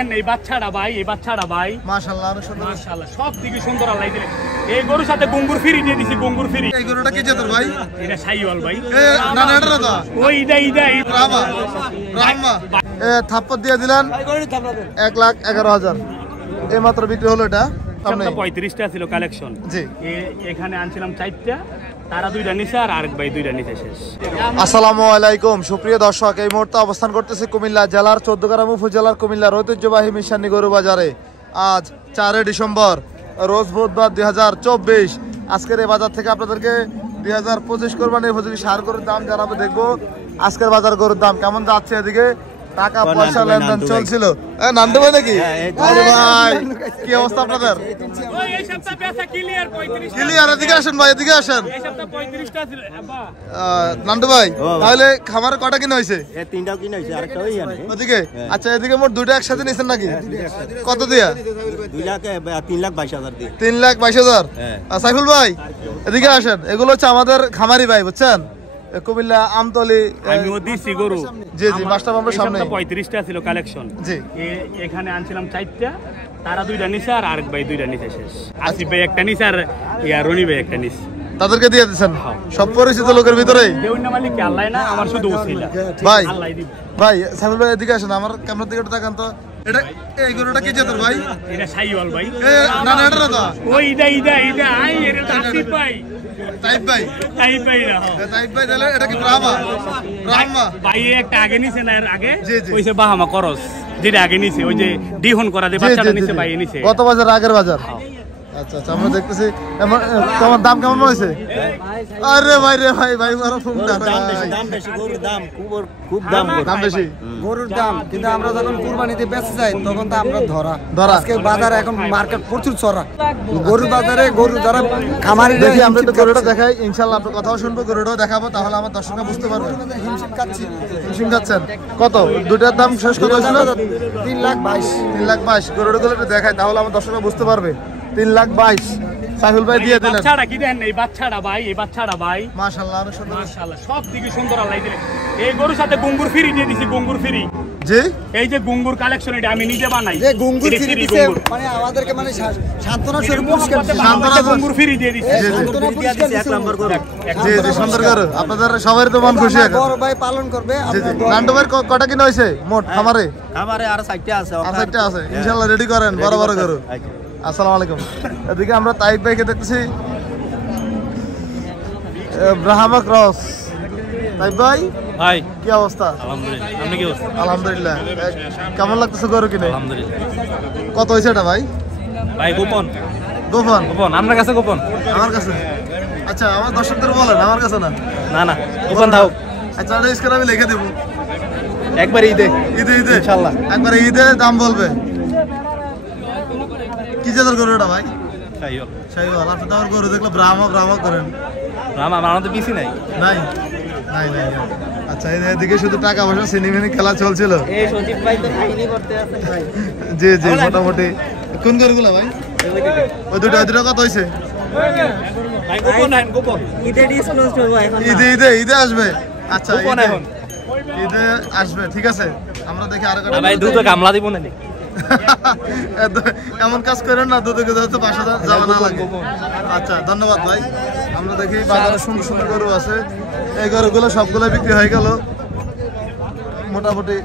দেন এই বাচ্চাটা ভাই, এই বাচ্চাটা ভাই মাশাআল্লাহ অনেক সুন্দর, মাশাআল্লাহ সব দিকে সুন্দর আল্লাহ দিলে। এই গরুর সাথে গুঙ্গুর ফ্রি দিয়ে দিছি, গুঙ্গুর ফ্রি। এই গরুটা কি জাতের ভাই? এটা শাইওয়াল ভাই। না না এটা না, ওই ইদা রামা রামা। থাপ্পড় দিয়ে দিলেন 1,11,000, এই মাত্র বিক্রি হলো। এটা 35টা ছিল কালেকশন জি, এখানে আনছিলাম 4টা, তারা 2টা নিচে আর আরেক ভাই 2টা নিচে শেষ। আসসালামু আলাইকুম সুপ্রিয় দর্শক, এই মুহূর্তে অবস্থান করতেছি কুমিল্লা জেলার 14 গ্রাম উপজেলার কুমিল্লার ঐতিহ্যবাহী মিশানি গরু বাজারে। আজ 4 ডিসেম্বর রোজ বুধবার 2024। আজকের এই বাজার থেকে আপনাদেরকে 2025 কোরবানির উপযোগী সার গরুর দাম জানাবো। দেখবো আজকের বাজার গরুর দাম কেমন যাচ্ছে, এদিকে টাকা পয়সা লেনদেন চলছিল। নান্দু ভাই নাকি? আরে ভাই কি অবস্থা আপনাদের? এই সপ্তাহ পেশা ক্লিয়ার 35 ক্লিয়ার, এদিকে আসেন ভাই, এদিকে আসেন। এই সপ্তাহ 35টা ছিল আব্বা। নান্দু ভাই তাহলে খামারে কটা কিনা হয়েছে? এই তিনটাও কিনা হইছে, আরেকটা ওই জানে ওদিকে। আচ্ছা এদিকে মোট দুইটা একসাথে নিছেন নাকি? কত দিয়া? 2,22,000 দিয়ে। 3,22,000। সাইফুল ভাই এদিকে আসেন, এগুলো হচ্ছে আমাদের খামারি ভাই বুঝছেন, কুমিল্লা আমতলি। আমিও দিছি গরু। জি জি, মাস্টার পাম্পের সামনে 35টা ছিল কালেকশন জি। এখানে আনছিলাম 4টা, তারা 2টা নিচে আর আরেক ভাই 2টা নিচে শেষ। আসিফ ভাই একটা নিচে আর রনি ভাই একটা নিচে। তাদেরকে দিয়ে দিচ্ছেন সব পরিচিত লোকের ভিতরে। দেউন্না মালিক কে আল্লাহ না, আমার শুধু ওসিলা ভাই। আল্লাহ দিব ভাই সাইফুল ভাই এদিকে আসেন, আমার ক্যামেরার দিকে একটু তাকান তো। এটা এই গরুটা কি জাতের ভাই? এটা শাইওয়াল ভাই। না না এটা না, ওই ইদা আই এটা তো আসিফ ভাই। তাইব ভাই। তাইব ভাই না, তাইব ভাই তাহলে এটা কি রামা রামা ভাই একটা আগে নিছে না, এর আগে জি, জি। ওইসে বাহামা করস যেটা আগে নিছে, ওই যে ডিহন করা যে বাচ্চাটা নিছে ভাই নিছে। কত বাজার? আগের বাজার। আচ্ছা আচ্ছা, আমরা দেখতেছি তোমার দাম কেমন হয়েছে? আরে ভাই রে ভাই, ভাই বড় ফুমটা। দাম বেশি গরুর দাম, খুব দাম বেশি গরুর দাম, কিন্তু আমরা যখন কুরবানিতে বেচতে যাই তখন তো আমরা ধরা। আজকে বাজারে এখন মার্কেট প্রচুর চড়া। গরুর বাজারে গরু যারা খামারি দেখি, আমরা একটু গরুটা দেখাই, ইনশাআল্লাহ আপনার কথাও শুনবো, গরুটাও দেখাবো, তাহলে আমার দর্শকরা বুঝতে পারবে। হিমশিম খাচ্ছি। হিমশিম খাচ্ছেন কত? দুইটার দাম শেষ কত ছিল? 3,22,000। 3,22,000। গরুটাগুলো একটু দেখাই, তাহলে আমার দর্শকরা বুঝতে পারবে। 3,22,000 সাইফুল ভাই দিয়ে দিলেন। বাচ্চাটা কি দেন এই বাচ্চাটা ভাই, এই বাচ্চাটা ভাই মাশাআল্লাহ অনেক সুন্দর, মাশাআল্লাহ সব দিকে সুন্দর আল্লাহ দিলে। এই গরুর সাথে গুঙ্গুর ফ্রি দিয়ে দিছি, গুঙ্গুর ফ্রি। জি, এই যে গুঙ্গুর কালেকশন, এটা আমি নিজে বানাই। যে গুঙ্গুর এটা ফ্রি free দিছে, গুঙ্গুর। মানে আমাদেরকে মানে সান্ত্বনা স্বরূপ পুরস্কার দিছে। সান্ত্বনা গুঙ্গুর ফ্রি দিয়ে দিছি। সান্ত্বনা পুরস্কার দিছে। এক নাম্বার গরু। জি জি, সুন্দর গরু। আপনাদের সবার তো মন খুশি এখন। বড় ভাই পালন করবে। জি জি। নান্টু ভাই কটা কিনা হয়েছে মোট খামারে? আমারে আর 60টা আছে। আর 4টা আছে, ইনশাআল্লাহ রেডি করেন বড় বড় গরু। আসসালামু আলাইকুম। এদিকে আমরা তাইব ভাইকে দেখতেছি, ব্রাহ্মা ক্রস। তাইব ভাই ভাই কি অবস্থা? আলহামদুলিল্লাহ, আপনি কি অবস্থা? আলহামদুলিল্লাহ। কেমন লাগতেছে গরু কিনে? আলহামদুলিল্লাহ। কত হয়েছে এটা ভাই? ভাই গোপন গোপন? গোপন আপনার কাছে গোপন? আমার কাছে। আচ্ছা আমার দর্শকদের বলেন, আমার কাছে না। না না গোপন দাও। আচ্ছা এটা স্ক্রিনে আমি লিখে দেবো। একবার ঈদে ঈদে ঈদে ইনশাআল্লাহ। একবার ঈদে দাম বলবে। কি জাতের গরু এটা ভাই? শাইওয়াল। শাইওয়াল। আপনি তো আমার গরু দেখলে ব্রাহ্মা করেন। রাম আমার তো পিসি নাই। নাই নাই নাই নাই। আচ্ছা এদিকে শুধু টাকা পয়সা সিনেমিনি খেলা চলছিল। এই সচিব ভাই তো কাহিনী করতে আছে ভাই। জি জি, মোটামুটি। কোন গরুগুলো ভাই? ওই দুটো কত হয়েছে? ভাই গোপন নাই, গোপন। ঈদে ডিসক্লোজ করব এখন। ঈদে আসবে। আচ্ছা গোপন এখন। ঈদে আসবে, ঠিক আছে। আমরা দেখি আরো কটা। ভাই দুধ কামলা দিব না। এমন কাজ করেন না, দুধে হয়তো বাসা যাওয়া না লাগে। আচ্ছা ধন্যবাদ ভাই। আমরা দেখি বাজারে সুন্দর সুন্দর গরু আছে, এই গরুগুলো সবগুলো বিক্রি হয়ে গেল মোটামুটি।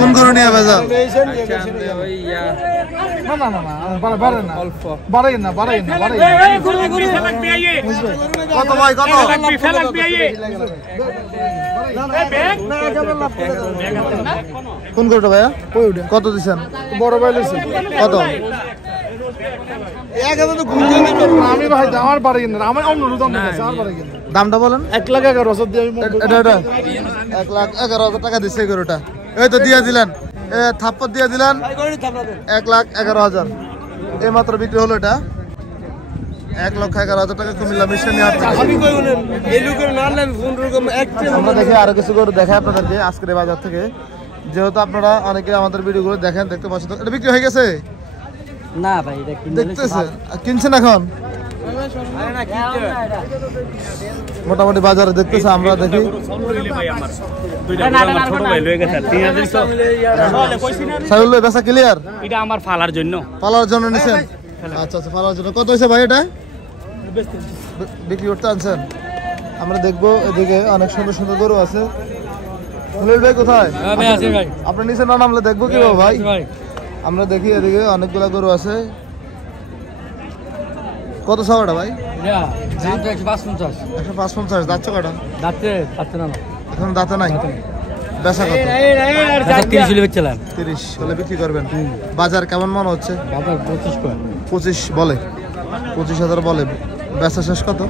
কোন গরু নিয়ে বেজাল? কত ভাই কত? কোন গরুটা ভাইয়া? কত দিচ্ছেন? বড় ভাই লইছে কত? আমি ভাই আমার বাড়ি কিনা আমার অন্য দাম আছে, আমার বাড়ি কিনা দামটা বলেন। 1,11,000 দিয়ে আমি এটা 1,11,000 টাকা দিচ্ছে এই গরুটা। এই তো দিয়ে দিলেন, থাপ্পড় দিয়ে দিলেন 1,11,000, এই মাত্র বিক্রি হলো। এটা 1,11,000 টাকা কুমিল্লা মিশন। আমরা দেখি আরো কিছু গরু দেখাই আপনাদেরকে আজকের বাজার থেকে, যেহেতু আপনারা অনেকে আমাদের ভিডিওগুলো দেখেন, দেখতে পছন্দ। এটা বিক্রি হয়ে গেছে না ভাই, এটা দেখতেছেন, কিনছেন এখন? মোটামুটি বাজারে দেখতেছে, আমরা দেখি সাইউল ভাই বেচা ক্লিয়ার? এটা আমার ফালার জন্য। পালার জন্য নিছেন? আচ্ছা আচ্ছা, পালার জন্য। কত হয়েছে ভাই এটা বিক্রি করতে আনছেন? আমরা দেখবো এদিকে অনেক সুন্দর সুন্দর গরু আছে। খলিল ভাই কোথায়? আপনি নিচে না নামলে দেখবো কি ভাই? আমরা দেখি এদিকে অনেকগুলা গরু আছে। কত চাওয়াটা ভাই? 155। দাঁত কটা? এখন দাঁতে নাই। বেচা কত? 30 হলে বিক্রি করবেন। বাজার কেমন মনে হচ্ছে? 25 বলে, 25,000 বলে। বেচা শেষ কত?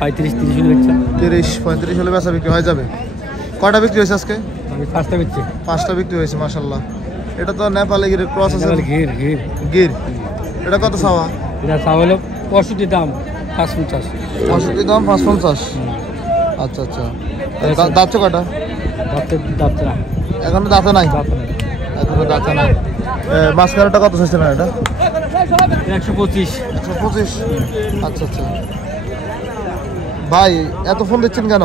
35 হলে বেচা বিক্রি হয়ে যাবে। কয়টা বিক্রি হয়েছে আজকে? 5টা বিক্রি হয়েছে, মাশাআল্লাহ। এটা তো নেপালি গির ক্রস আছে। গির এটা কত চাওয়া? এটা চাওয়ালো 65 দাম 55। 65 দাম 55। আচ্ছা আচ্ছা। দাঁত কয়টা? এখনো দাঁতে নাই। এখনো দাঁতে নাই। মাঝখানেটা কত চাইছে না এটা? 125। আচ্ছা আচ্ছা। ভাই এত ফোন দিচ্ছেন কেন?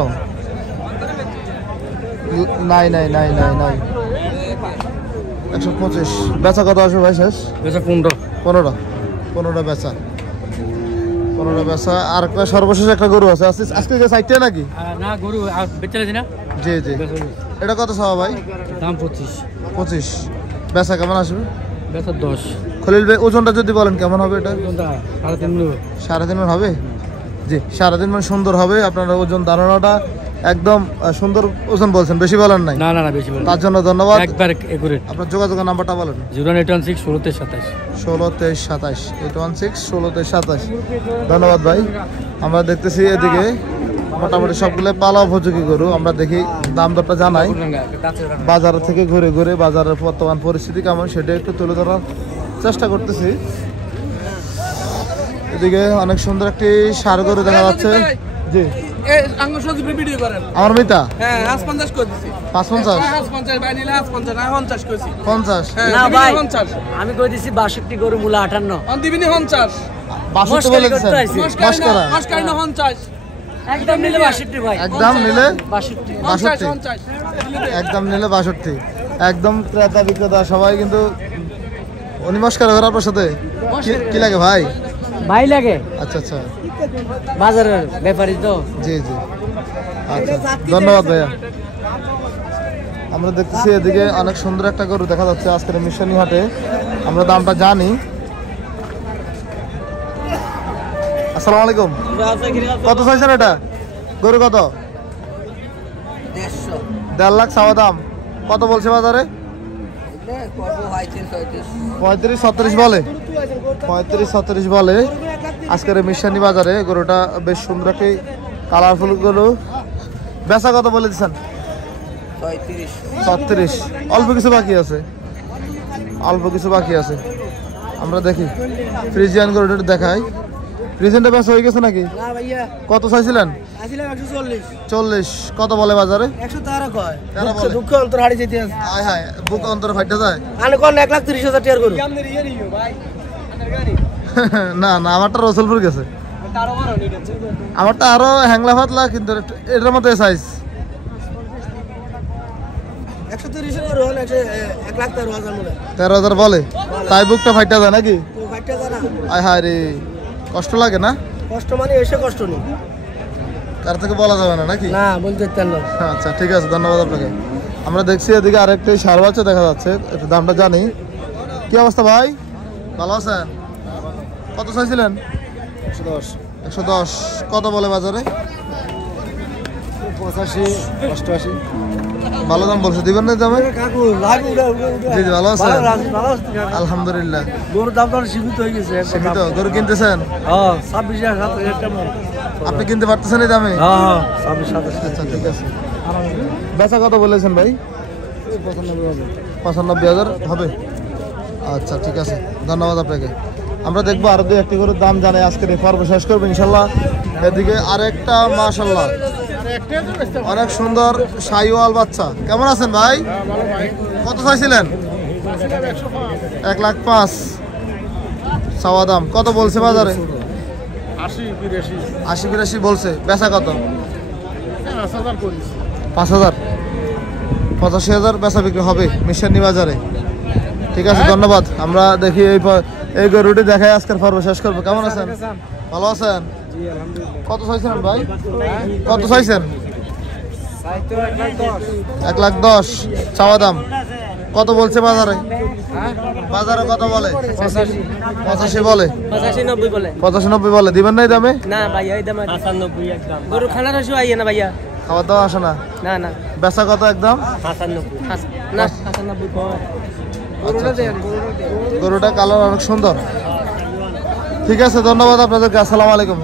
নাই 125। বেচা কত আসবে ভাই শেষ? 15 বেচা। 15 বেচা। আর একটা সর্বশেষ একটা গরু আছে আজকে যে সাইডটা নাকি? না, গরু বেচা না। জি জি। এটা কত চাওয়া ভাই? দাম 25। বেচা কেমন আসবে? বেচা 10। খলিল ভাই ওজনটা যদি বলেন কেমন হবে এটা? 3.5 মণ হবে? জি, 3.5 মণ সুন্দর হবে। আপনার ওজন ধারণাটা একদম সুন্দর ওজন বলছেন, বেশি বলেন নাই। না বেশি বলেন। তার জন্য ধন্যবাদ। একবার একুরেট। আপনার যোগাযোগের নাম্বারটা বলেন। 081 16 23 27। 816 16 27। ধন্যবাদ ভাই। আমরা দেখতেছি এদিকে মোটামুটি সবগুলো পালা উপযোগী গরু। আমরা দেখি দাম দরটা জানাই। বাজার থেকে ঘুরে ঘুরে বাজারের বর্তমান পরিস্থিতি কেমন সেটা একটু তুলে ধরার চেষ্টা করতেছি। এদিকে অনেক সুন্দর একটি ষাঁড় গরু দেখা যাচ্ছে। জি, আমার মিতা 50। আমি কই দিছি 62 গরু মূলা 58 একদম নিলে 62 ভাই। একদম নিলে 62 একদম নিলে 62। একদম ক্রেতা বিক্রেতা সবাই কিন্তু অনিমস্কার করে আপনার সাথে। কি লাগে ভাই? ভাই লাগে। আচ্ছা আচ্ছা, বাজারের ব্যাপারী তো। জি জি। আচ্ছা, ধন্যবাদ ভাইয়া। আমরা দেখতেছি এদিকে অনেক সুন্দর একটা গরু দেখা যাচ্ছে আজকের মিশনী হাটে। আমরা দামটা জানি। আসসালামু আলাইকুম। কত চাইছেন এটা গরু? কত? 1.5 লাখ চাওয়া দাম। কত বলছে বাজারে? 35-36 বলে। 35-36 বলে আজকের মিশানি বাজারে। গরুটা বেশ সুন্দর একটি কালারফুল গরু। বেচা কত বলে দিচ্ছেন? 36। অল্প কিছু বাকি আছে। আমরা দেখি ফ্রিজিয়ান গরুটা দেখাই। ফ্রিজিয়ানটা বেচা হয়ে গেছে নাকি? কত চাইছিলেন? 40। কত বলে বাজারে? 113 দুঃখ অন্তর হাড়ি যেতে আছে। হায় হায়, বুক অন্তর ফাইটা যায়। আনে কোন 1,30,000 টাকা গরু। না আমারটা রসুলপুর গেছে। আমারটা আরো হ্যাংলা ফাতলা, কিন্তু এটার মধ্যে সাইজ। 13,000 বলে, তাই বুকটা ফাইটা যায় নাকি? আয় হায় রে, কষ্ট লাগে না? কষ্ট মানে এসে কষ্ট নেই, কার থেকে বলা যাবে না নাকি? না বলতে চান। আচ্ছা ঠিক আছে, ধন্যবাদ আপনাকে। আমরা দেখছি এদিকে আরেকটি ষাঁড় বাচ্চা দেখা যাচ্ছে, একটু দামটা জানি। কি অবস্থা ভাই, ভালো আছেন? কত চাইছিলেন? 110। কত বলে বাজারে? 85-88। ভালো দাম বলছে, দিবেন না দামে? জি জি, ভালো আছেন? আলহামদুলিল্লাহ। গরুর দাম তো সীমিত হয়ে গেছে। সীমিত? গরু কিনতেছেন? 26,000 টাকা। আপনি কিনতে পারতেছেন এই দামে? হ্যাঁ 26,000। আচ্ছা ঠিক আছে। বেচা কত বলেছেন ভাই? 95,000 হবে। আচ্ছা ঠিক আছে, ধন্যবাদ আপনাকে। আমরা দেখবো আরো দুই একটি করে দাম জানাই, আজকের এই পর্ব শেষ করবো ইনশাল্লাহ। এদিকে আরেকটা মাশাল্লাহ অনেক সুন্দর শাহিওয়াল বাচ্চা। কেমন আছেন ভাই? কত চাইছিলেন? 1,05,000 চাওয়া দাম। কত বলছে বাজারে? 80-82 বলছে, বেচা কত? 5,000 85,000 বেচা বিক্রি হবে মিশানি বাজারে। ঠিক আছে, ধন্যবাদ। আমরা দেখি এই গরুটি দেখাই আজকের পর্ব শেষ করবো। কেমন আছেন? ভালো আছেন? কত চাইছেন ভাই? কত চাইছেন? 1,10,000 চাওয়া দাম। কত বলছে বাজারে? বাজারে কত বলে? 85 বলে, 85-90 বলে। 85-90 বলে। দিবেন না এই দামে? না ভাইয়া এই দামে 95 একদম। গরু খানা রসু আইয়ে না ভাইয়া। খাওয়া দাওয়া আসে না? না না বেচা কত একদম? 95 না 95 কম। গরুটা দেন, গরুটা কালার অনেক সুন্দর। ঠিক আছে, ধন্যবাদ আপনাদেরকে। আসসালামু আলাইকুম।